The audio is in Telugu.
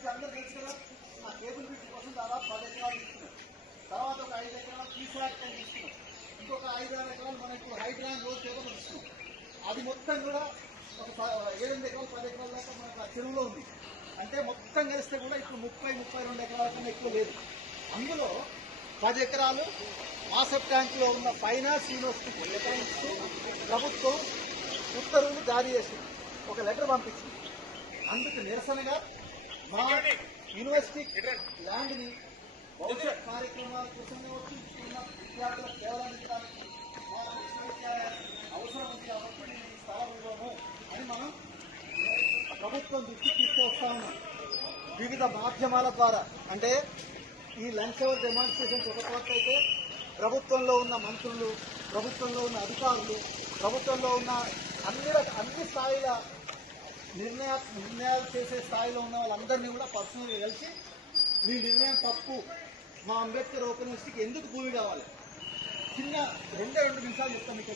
బ్రిడ్జ్ అందరూ తెలుసు కదా, ఆ కేబుల్ బ్రిడ్జ్ కోసం దాదాపు 10 ఎకరాలు తీసుకున్నాం. తర్వాత ఒక 5 ఎకరాలు పీసాట్ అని తీసుకున్నాం. ఇంకొక 5-6 ఎకరాలు మనకు హైడ్రాన్ రోడ్ చేత తీసుకున్నాం. అది మొత్తం కూడా ఒక 7 ఎకరాలు 10 ఎకరాల దాకా మనకు ఆ చెరువులో ఉంది. అంటే మొత్తం కలిస్తే కూడా ఇప్పుడు 30-32 ఎకరాల కన్నా ఎక్కువ లేదు. అందులో 10 ఎకరాలు మాసప్ ట్యాంకులో ఉన్న ఫైనాన్స్ యూనివర్సిటీకి కేటాయిస్తూ ప్రభుత్వం ఉత్తర్వులు జారీ చేసింది, ఒక లెటర్ పంపించింది. అందుకు నిరసనగా మా యూనివర్సిటీ ల్యాండ్ని భవిష్యత్ కార్యక్రమాల కోసం ఉన్న విద్యార్థులకు సేవలందించడానికి మా విశ్వవిద్యాలయానికి అవసరం ఉంది కాబట్టి నేను ఈ స్థలం ఇవ్వను అని మనం ప్రభుత్వం దృష్టికి తీసుకొస్తా ఉన్నాం. వివిధ మాధ్యమాల ద్వారా, అంటే ఈ లంచ్ అవర్ డెమాన్స్ట్రేషన్స్ ఒక పార్ట్ అయితే ప్రభుత్వంలో ఉన్న మంత్రులు, ప్రభుత్వంలో ఉన్న అధికారులు, ప్రభుత్వంలో ఉన్న అన్ని స్థాయిల నిర్ణయాలు చేసే స్థాయిలో ఉన్న వాళ్ళందరినీ కూడా పర్సనల్గా కలిసి మీ నిర్ణయం తప్పు, మా అంబేద్కర్ ఓపెన్ యూనివర్సిటీకి ఎందుకు భూమి కావాలి, చిన్న 2 నిమిషాలు చెప్తాను మీకు.